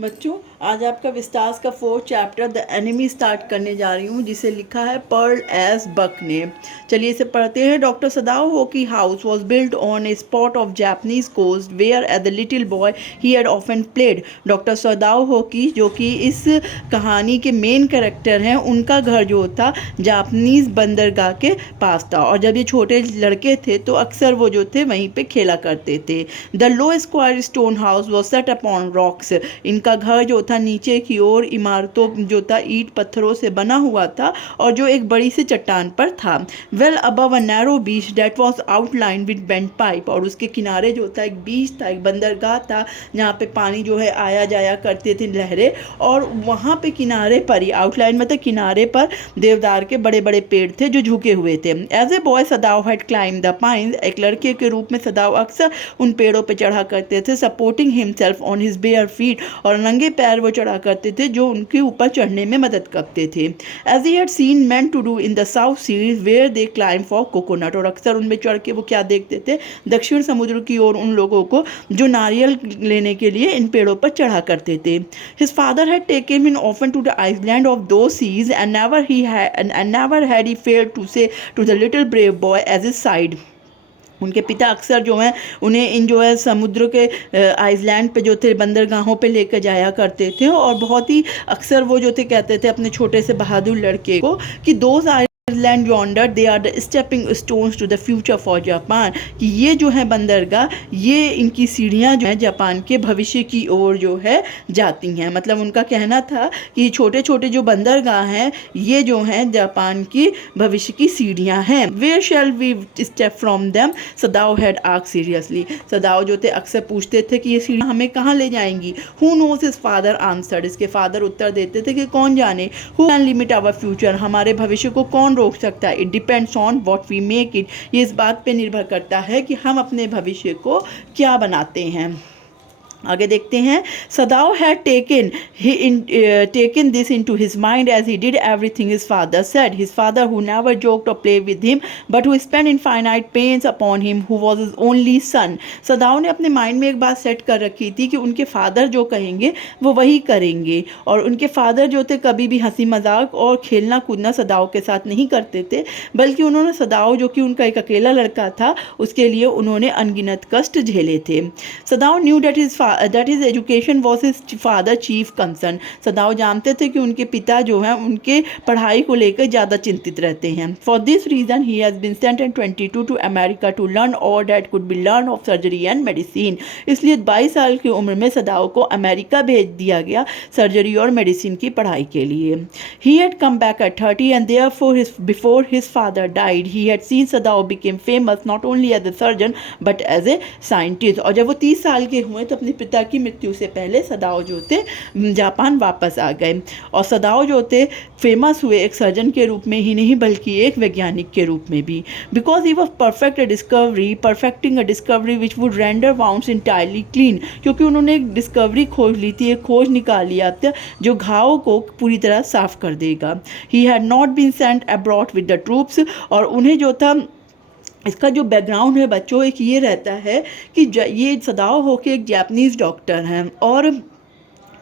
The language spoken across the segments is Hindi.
बच्चों, आज आपका विस्तार का 4th chapter the enemy start करने जा रही हूँ, जिसे लिखा है पर्ल एस बक ने। चलिए इसे पढ़ते हैं। Doctor Sadao Hoki house was build on a spot of Japanese coast where as the little boy he had often played. Doctor Sadao Hoki, जो कि इस कहानी के मेन कैरेक्टर हैं, उनका घर जो था जापानीज बंदरगाह के पास था, और जब ये छोटे लड़के थे तो अक्सर वो जो थे वहीं पे खेला करते थे। The low square stone house was set upon rocks. इनका घर जो था नीचे की ओर इमारतों जो था ईंट पत्थरों से बना हुआ था, और जो एक बड़ी सी चट्टान पर था। Well above a narrow beach that was outline with bent pipe. और उसके किनारे जो था एक बीच था, एक बंदरगाह था, जहाँ पे पानी जो है आया जाया करते थे लहरें। और वहाँ पे किनारे पर ही, आउटलाइन मतलब किनारे पर, देवदार के बड़े बड़े पेड़ थे जो झुके हुए थे। As a boy Sadao had climbed the pine. एक लड़के के रूप में सदाव अक्सर उन पेड़ों पर चढ़ा करते थे, supporting himself on his bare feet. और नंगे पैर वो चढ़ा करते थे, जो उनके ऊपर चढ़ने में मदद करते थे। As he had seen men to do in the South सीरीज where they climb for coconut. और अक्सर उनमें चढ़ के वो क्या देखते थे, दक्षिण समुद्र की ओर उन लोगों को जो नारियल लेने के लिए इन पेड़ों पर चढ़ा करते थे। His father had taken him often to the island of those seas and never had he failed to say to the little brave boy as his side. उनके पिता अक्सर जो हैं उन्हें इन जो है समुद्र के आइलैंड पे जो थे, बंदरगाहों पे लेकर जाया करते थे, और बहुत ही अक्सर वो जो थे कहते थे अपने छोटे से बहादुर लड़के को कि those island yonder they are the stepping stones to the future for Japan, कि ये जो है बंदरगाह, ये इनकी सीढ़ियाँ जो हैं जापान के भविष्य की ओर जो है जाती हैं। मतलब उनका कहना था कि छोटे छोटे जो बंदरगाह हैं, ये जो हैं जापान की भविष्य की सीढ़ियाँ हैं। Where shall we step from them, Sadao had asked seriously. Sadao जो थे अक्सर पूछते थे कि ये सीढ़ियाँ हमें कहाँ ले जाएंगी। Who knows his father answered. इसके फादर उत्तर देते थे कि कौन जाने। Who can limit our future. हमारे भविष्य को कौन रोक सकता है। It depends on what we make it. ये इस बात पे निर्भर करता है कि हम अपने भविष्य को क्या बनाते हैं। आगे देखते हैं। Sadao had taken this into his mind as he did everything his father said. His father who never joked or play with him but who spend infinite pains upon him who was his only son. Sadao ने अपने माइंड में एक बात सेट कर रखी थी कि उनके फादर जो कहेंगे वो वही करेंगे, और उनके फादर जो थे कभी भी हंसी मजाक और खेलना कूदना सदाओ के साथ नहीं करते थे, बल्कि उन्होंने सदाओ जो कि उनका एक अकेला लड़का था, उसके लिए उन्होंने अनगिनत कष्ट झेले थे। Sadao knew that his education was his father chief concern. Sadao जानते थे कि उनके पिता जो हैं उनके पढ़ाई को लेकर ज़्यादा चिंतित रहते हैं। For this reason he has been sent in 22 to America to learn all that could be learned of surgery and medicine. इसलिए 22 साल की उम्र में सदाओ को अमेरिका भेज दिया गया सर्जरी और मेडिसिन की पढ़ाई के लिए। He had come back at 30 and therefore before his father died he had seen Sadao became famous not only as a surgeon but as a scientist. और जब वो 30 साल के हुए तो अपने पिता की मृत्यु से पहले सदाओ जो थे जापान वापस आ गए, और सदाओ जो थे फेमस हुए एक सर्जन के रूप में ही नहीं बल्कि एक वैज्ञानिक के रूप में भी। Because he was perfecting a discovery which would render wounds entirely clean. क्योंकि उन्होंने एक डिस्कवरी खोज ली थी, एक खोज निकाल लिया था जो घाव को पूरी तरह साफ कर देगा। He had not been sent abroad with the troops. और उन्हें जो था, इसका जो बैकग्राउंड है बच्चों, एक ये रहता है कि ये सदाओ होके एक जापानीज़ डॉक्टर हैं, और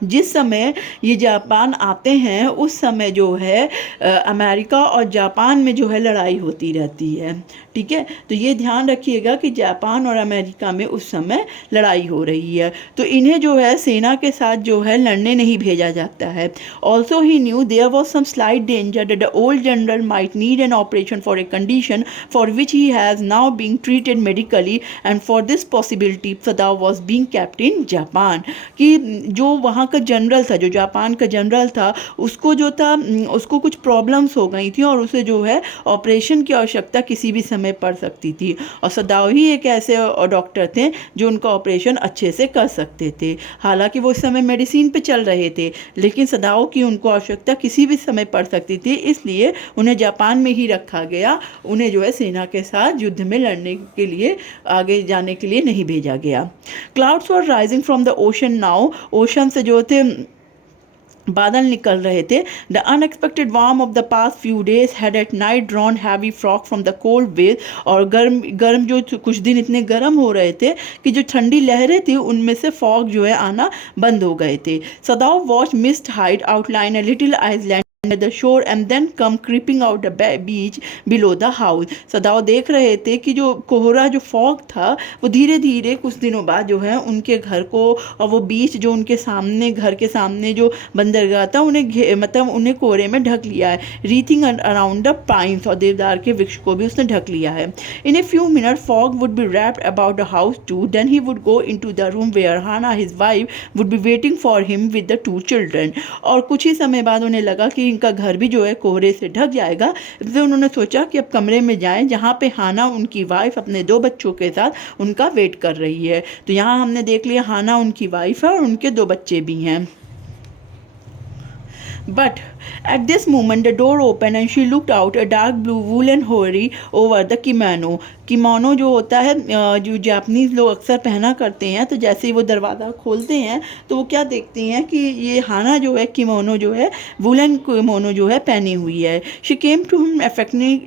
जिस समय ये जापान आते हैं उस समय जो है अमेरिका और जापान में जो है लड़ाई होती रहती है। ठीक है, तो ये ध्यान रखिएगा कि जापान और अमेरिका में उस समय लड़ाई हो रही है, तो इन्हें जो है सेना के साथ जो है लड़ने नहीं भेजा जाता है। Also he knew there was some slight danger that the old general might need an operation for a condition for which he has now being treated medically, and for this possibility Sadao was being kept in Japan. कि जो वहाँ का जनरल था, जो जापान का जनरल था, उसको जो था उसको कुछ प्रॉब्लम्स हो गई थी, और उसे जो है ऑपरेशन की आवश्यकता किसी भी समय पड़ सकती थी, और सदाओ ही एक ऐसे डॉक्टर थे जो उनका ऑपरेशन अच्छे से कर सकते थे। हालांकि वो उस समय मेडिसिन पे चल रहे थे, लेकिन सदाओ की उनको आवश्यकता किसी भी समय पड़ सकती थी, इसलिए उन्हें जापान में ही रखा गया। उन्हें जो है सेना के साथ युद्ध में लड़ने के लिए आगे जाने के लिए नहीं भेजा गया। Clouds were rising from the ocean now. Ocean से जो थे बादल निकल रहे थे। The unexpected warm of the past few days had at night drawn heavy frock from the cold wave. और गर्म गर्म जो कुछ दिन इतने गर्म हो रहे थे कि जो ठंडी लहरें थी उनमें से फॉग जो है आना बंद हो गए थे। Sadao watched mist hide outline a little island at the shore and then come creeping out the beach below the house। सदाव देख रहे थे कि जो कोहरा जो फॉग था वो धीरे धीरे कुछ दिनों बाद जो है उनके घर को और वो बीच जो उनके सामने घर के सामने जो बंदरगाह था उन्हें मतलब उन्हें कोहरे में ढक लिया है। रीथिंग अराउंड द पाइन्स और देवदार के वृक्ष को भी उसने ढक लिया है। In a few minute fog would be wrapped about the house too then he would go into the room where Hana his wife would be waiting for him with the 2 children. और कुछ ही समय बाद उन्हें लगा कि इनका घर भी जो है कोहरे से ढक जाएगा, इसलिए उन्होंने सोचा कि अब कमरे में जाएं जहाँ पे हाना उनकी वाइफ अपने 2 बच्चों के साथ उनका वेट कर रही है। तो यहाँ हमने देख लिया हाना उनकी वाइफ है और उनके 2 बच्चे भी हैं। But at this moment the door opened and she looked out a dark blue woolen hoodie over the kimono। Kimono जो होता है जो जापानीज़ लोग अक्सर पहना करते हैं, तो जैसे ही वो दरवाज़ा खोलते हैं तो वो क्या देखते हैं कि ये हाना जो है किमोनो जो है वुलन किमोनो जो है पहनी हुई है। She came to him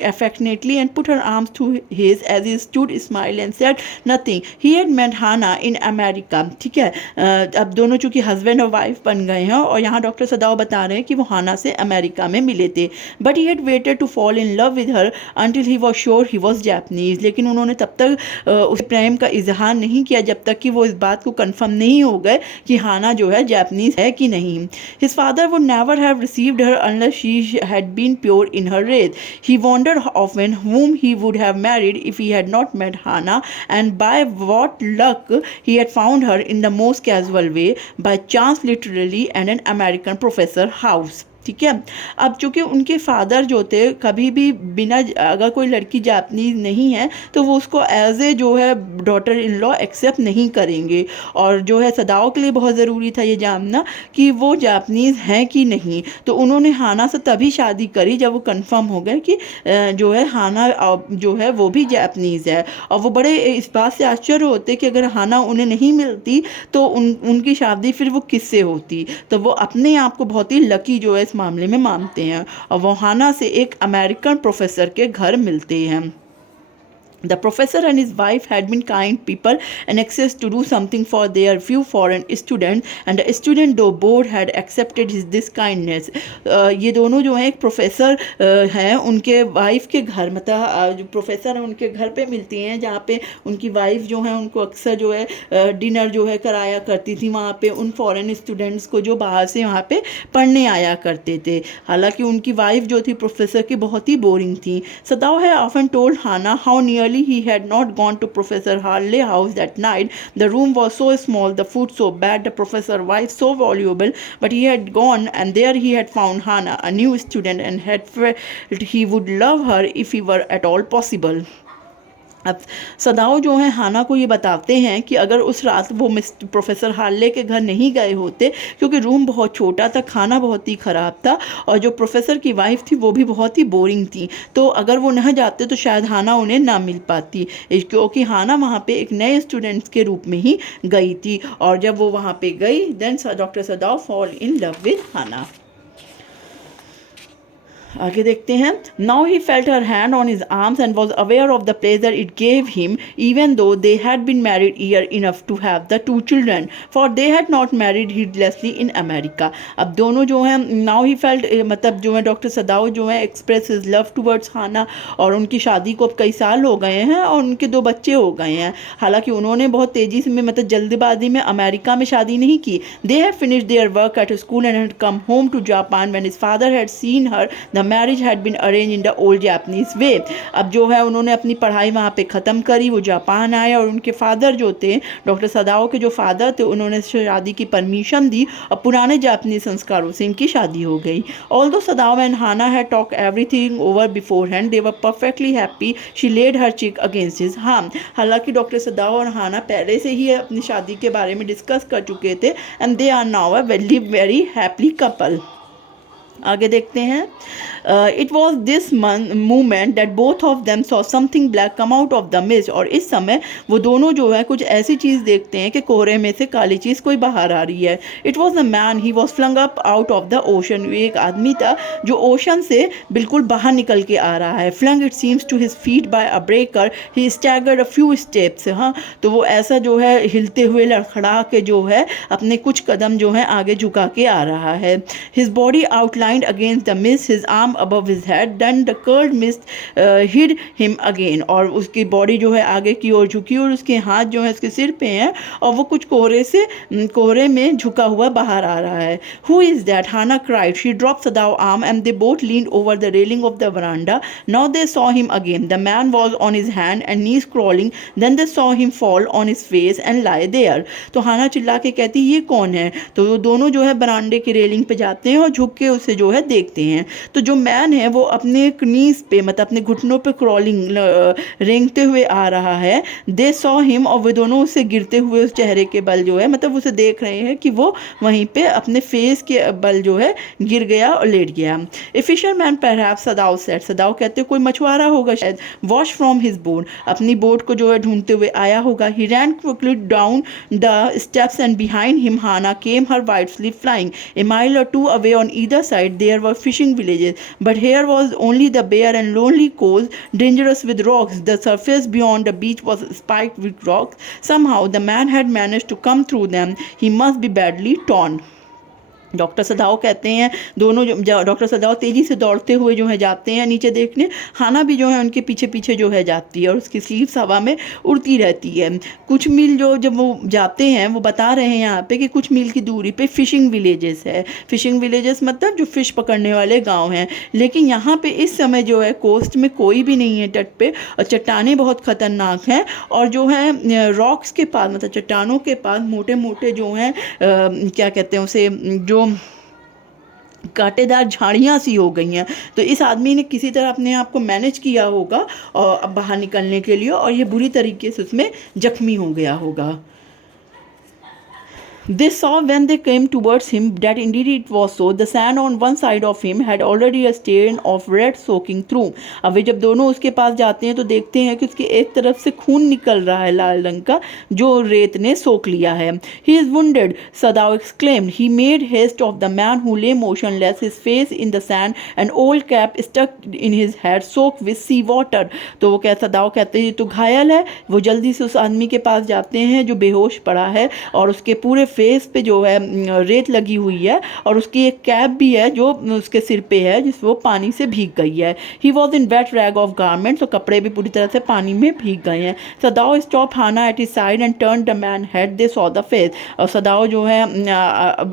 affectionately and put her arms through his as he stood smiled and said nothing he had met Hana in America। ठीक है, अब दोनों चूँकि हस्बैंड और वाइफ बन गए हैं और यहाँ डॉक्टर सदाव बता रहे हैं कि वो हाना से अमेरिका में मिले थे। But he had waited to fall in love with her until he was sure he was Japanese. लेकिन उन्होंने तब तक उस प्रेम का इजहार नहीं किया जब तक कि वो इस बात को कन्फर्म नहीं हो गए कि हाना जो है जापनीज है कि नहीं। His father would never have received her unless she had been pure in her race. He wondered often whom he would have married if he had not met Hana, and by what luck he had found her in the most casual way, by chance literally, and an American professor house। ठीक है, अब चूँकि उनके फादर जो थे कभी भी बिना अगर कोई लड़की जापनीज़ नहीं है तो वो उसको एज ए जो है डॉटर इन लॉ एक्सेप्ट नहीं करेंगे। और जो है सदाओं के लिए बहुत ज़रूरी था ये जानना कि वो जापनीज़ हैं कि नहीं। तो उन्होंने हाना से तभी शादी करी जब वो कंफर्म हो गए कि जो है हाना जो है वो भी जापनीज़ है। और वो बड़े इस बात से आश्चर्य होते कि अगर हाना उन्हें नहीं मिलती तो उनकी शादी फिर वो किससे होती। तो वो अपने आप को बहुत ही लकी जो है मामले में मानते हैं और वो हाना से एक अमेरिकन प्रोफेसर के घर मिलते हैं। The professor and his wife had been kind people and anxious to do something for their few foreign students, and the student though bored had accepted this kindness। ये दोनों जो हैं एक प्रोफेसर हैं उनके वाइफ के घर, मतलब जो प्रोफेसर हैं उनके घर पे मिलती हैं जहाँ पे उनकी वाइफ जो है उनको अक्सर जो है डिनर जो है कराया करती थी वहाँ पे उन फॉरेन स्टूडेंट्स को जो बाहर से वहाँ पे पढ़ने आया करते थे। हालांकि उनकी वाइफ जो थी प्रोफेसर की बहुत ही बोरिंग थी। सदाव है often told Hana how nearly he had not gone to Professor Harley house that night। The room was so small, the food so bad, the professor wife so valuable, but he had gone and there he had found Hana, a new student, and had felt he would love her if he were at all possible। अब सदाओ जो हैं हाना को ये बताते हैं कि अगर उस रात वो प्रोफेसर हार्ले के घर नहीं गए होते क्योंकि रूम बहुत छोटा था, खाना बहुत ही ख़राब था और जो प्रोफेसर की वाइफ थी वो भी बहुत ही बोरिंग थी, तो अगर वो न जाते तो शायद हाना उन्हें ना मिल पाती, क्योंकि हाना वहाँ पे एक नए स्टूडेंट्स के रूप में ही गई थी। और जब वो वहाँ पे गई then doctor Sadao fall in love with Hana. आगे देखते हैं। Now he felt her hand on his arms and was aware of the pleasure it gave him even though they had been married year enough to have the 2 children for they had not married heedlessly in America. अब दोनों जो हैं नाउ ही फेल्ट मतलब जो है डॉक्टर सदाओ जो है एक्सप्रेस हिज लव टूवर्ड्स हाना, और उनकी शादी को अब कई साल हो गए हैं और उनके 2 बच्चे हो गए हैं। हालांकि उन्होंने बहुत तेज़ी से मतलब जल्दबाजी में अमेरिका में शादी नहीं की। They have finished their work at school and had come home to Japan when his father had seen her the marriage had been arrange in the old Japanese way. अब जो है उन्होंने अपनी पढ़ाई वहाँ पे ख़त्म करी, वो जापान आए और उनके फादर जो थे डॉक्टर सदाओ के जो फादर थे उन्होंने शादी की परमिशन दी और पुराने जापानीज संस्कारों से इनकी शादी हो गई। Although Sadao and Hana had talk everything over beforehand they were perfectly happy she laid her cheek against his arm. हालांकि डॉक्टर सदाओ और हाना पहले से ही अपनी शादी के बारे में डिस्कस कर चुके थे and they are now a very happy couple. आगे देखते हैं। It was this movement that both of them saw something black come out of the mist, और इस समय वो दोनों जो है कुछ ऐसी चीज़ देखते हैं कि कोहरे में से काली चीज़ कोई बाहर आ रही है। It was a man, he was flung up out of the ocean, ये एक आदमी था जो ओशन से बिल्कुल बाहर निकल के आ रहा है। Flung it seems to his feet by a breaker, he staggered a few steps, हाँ तो वो ऐसा जो है हिलते हुए लड़खड़ा के जो है अपने कुछ कदम जो है आगे झुका के आ रहा है। His body outlined against the mist, his arm above his head, then the curled mist hid him again, और उसकी बॉडी जो है आगे की ओर झुकी और उसके हाथ जो है उसके सिर पे हैं और वो कुछ कोहरे में झुका हुआ बाहर आ रहा है। Who is that? Hannah cried. She dropped Sadao's arm and they both leaned over the railing of the veranda. Now they saw him again. The man was on his hand and knees crawling. Then they saw him fall on his face and lie there. तो हाना चिल्ला के कहती ये कौन है? तो वो दोनों जो है बरांडे की रेलिंग पे जाते हैं और झुक के उसे जो है देखते हैं। तो जो मैन है वो अपने नीज पे मतलब अपने घुटनों पे क्रॉलिंग रेंगते हुए आ रहा है। दे सॉ हिम, और वे दोनों उसे गिरते हुए उस चेहरे के बल जो है मतलब उसे देख रहे हैं कि वो वहीं पे अपने फेस के बल जो है गिर गया और लेट गया। A fisherman perhaps, Sadao said, Sadao कहते कोई मछुआरा होगा शायद। वॉश फ्रॉम हिज बोट, अपनी बोट को जो है ढूंढते हुए आया होगा। He ran quickly down the steps and behind him Hana came her white sleeve flying. A mile or two away on either side there were fishing villages, but here was only the bare and lonely coast, dangerous with rocks. The surface beyond the beach was spiked with rocks. Somehow the man had managed to come through them. He must be badly torn. Doctor सदाओ कहते हैं दोनों जो डॉक्टर सदाओ तेज़ी से दौड़ते हुए जो है जाते हैं नीचे देखने। हाना भी जो है उनके पीछे पीछे जो है जाती है और उसकी स्लीव्स हवा में उड़ती रहती है। कुछ मील जो जब वो जाते हैं वो बता रहे हैं यहाँ पे कि कुछ मील की दूरी पे फिशिंग विलेजेस है। फिशिंग विलेजेस मतलब जो फ़िश पकड़ने वाले गाँव हैं, लेकिन यहाँ पर इस समय जो है कोस्ट में कोई भी नहीं है तट पर, और चट्टानें बहुत ख़तरनाक हैं और जो है रॉक्स के पास मतलब चट्टानों के पास मोटे मोटे जो हैं क्या कहते हैं उसे, जो कांटेदार झाड़ियाँ सी हो गई हैं। तो इस आदमी ने किसी तरह अपने आप को मैनेज किया होगा और अब बाहर निकलने के लिए, और ये बुरी तरीके से उसमें जख्मी हो गया होगा। They saw when they came towards him that indeed it was so. The sand on one side of him had already a stain of red soaking through. अब वे जब दोनों उसके पास जाते हैं तो देखते हैं कि उसकी एक तरफ से खून निकल रहा है लाल रंग का, जो रेत ने सोख लिया है। He is wounded, Sadao exclaimed. He made haste of the man who lay motionless, his face in the sand, an old cap stuck in his head, soaked with sea water. तो वो सदाओ कहते हैं तो घायल है। वो जल्दी से उस आदमी के पास जाते हैं जो बेहोश पड़ा है और उसके पूरे फेस पे जो है रेत लगी हुई है और उसकी एक कैप भी है जो उसके सिर पे है जिस वो पानी से भीग गई है। He was in wet rag of garments, तो कपड़े भी पूरी तरह से पानी में भीग गए हैं। Sadao stop Hana at his side and turn the man head, they saw the face. और सदाओ जो है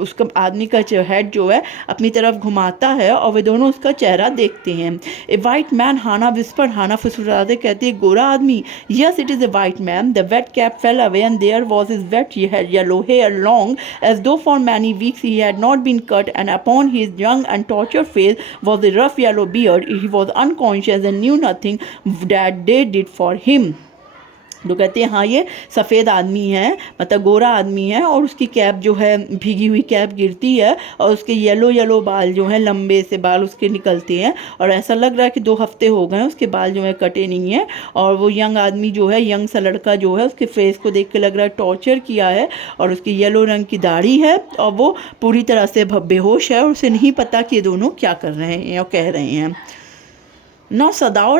उसका आदमी का हेड जो है अपनी तरफ घुमाता है और वे दोनों उसका चेहरा देखते हैं। A white man, Hana whisper, Hana फुसफुसाते कहते हैं गोरा आदमी। Yes it is a white man. The wet cap fell away and there was his wet yellow hair long as though for many weeks he had not been cut, and upon his young and tortured face was a rough yellow beard. He was unconscious and knew nothing that they did for him. तो कहते हैं हाँ ये सफ़ेद आदमी है मतलब गोरा आदमी है और उसकी कैप जो है भीगी हुई कैप गिरती है और उसके येलो बाल जो हैं लंबे से बाल उसके निकलते हैं और ऐसा लग रहा है कि 2 हफ्ते हो गए उसके बाल जो है कटे नहीं हैं। और वो यंग आदमी जो है यंग सा लड़का जो है उसके फेस को देख के लग रहा है टॉर्चर किया है और उसकी येलो रंग की दाढ़ी है और वो पूरी तरह से बेहोश है और उसे नहीं पता कि ये दोनों क्या कर रहे हैं और कह रहे हैं। Now Sadao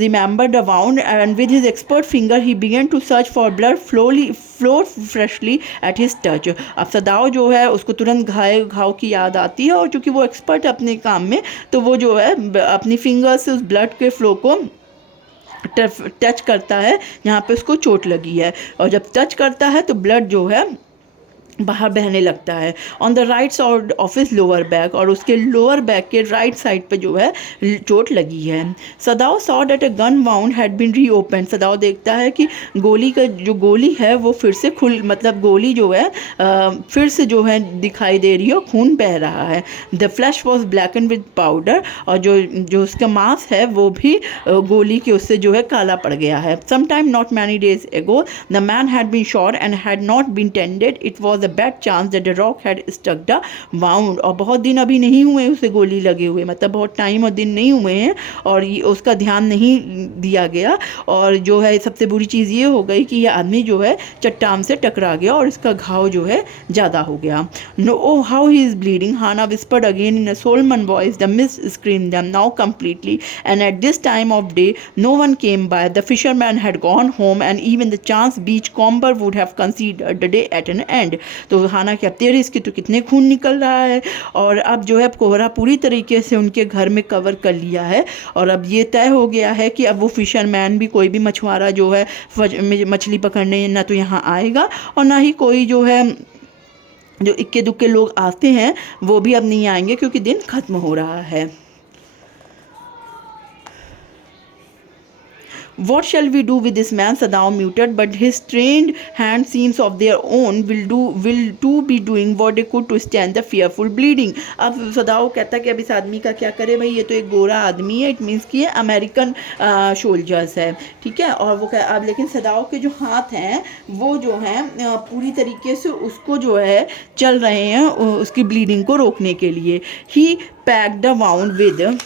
remembered the wound, and with his expert finger he began to search for blood flowed freshly at his touch. अब सदाओ जो है उसको तुरंत घाव की याद आती है और चूँकि वो एक्सपर्ट है अपने काम में तो वो जो है अपनी फिंगर से उस ब्लड के फ्लो को टच करता है जहाँ पे उसको चोट लगी है और जब टच करता है तो ब्लड जो है बाहर बहने लगता है। On the right side of his lower back, और उसके लोअर बैक के राइट साइड पे जो है चोट लगी है। Sadao saw that a gun wound had been reopen. Sadao देखता है कि गोली का जो गोली है वो फिर से मतलब गोली जो है फिर से जो है दिखाई दे रही है और खून बह रहा है। The flash was blacken with powder, और जो उसका मांस है वो भी गोली के उससे जो है काला पड़ गया है। Some time not many days ago the man had been shot and had not been tended. It was a bad chance that the rock had stuck the wound, और बहुत दिन अभी नहीं हुए उसे गोली लगे हुए, मतलब बहुत टाइम और दिन नहीं हुए हैं और ये उसका ध्यान नहीं दिया गया, और जो है सबसे बुरी चीज़ ये हो गई कि ये आदमी जो है चट्टान से टकरा गया और इसका घाव जो है ज़्यादा हो गया। No oh how he is bleeding, Hana whispered again in a solemn voice, the mist screen them now completely, and at this time of day no one came by. The fisherman had gone home and even the chance beachcomber would have considered the day at an end. तो हाना कहते हैं इसके तो कितने खून निकल रहा है, और अब जो है कोहरा पूरी तरीके से उनके घर में कवर कर लिया है, और अब ये तय हो गया है कि अब वो फिशरमैन भी, कोई भी मछुआरा जो है मछली पकड़ने ना तो यहाँ आएगा, और ना ही कोई जो है जो इक्के दुक्के लोग आते हैं वो भी अब नहीं आएंगे, क्योंकि दिन खत्म हो रहा है। What shall we do with this man? Sadao muted, but his trained hand seems of their own will too be doing what they could to stand the fearful bleeding. अब सदाओ कहता कि अब इस आदमी का क्या करे भाई, ये तो एक गोरा आदमी है, इट मीन्स कि ये अमेरिकन सोल्जर्स है, ठीक है। और वो अब लेकिन सदाओ के जो हाथ हैं वो जो हैं पूरी तरीके से उसको जो है चल रहे हैं उसकी ब्लीडिंग को रोकने के लिए। ही पैक्ड द वाउंड विद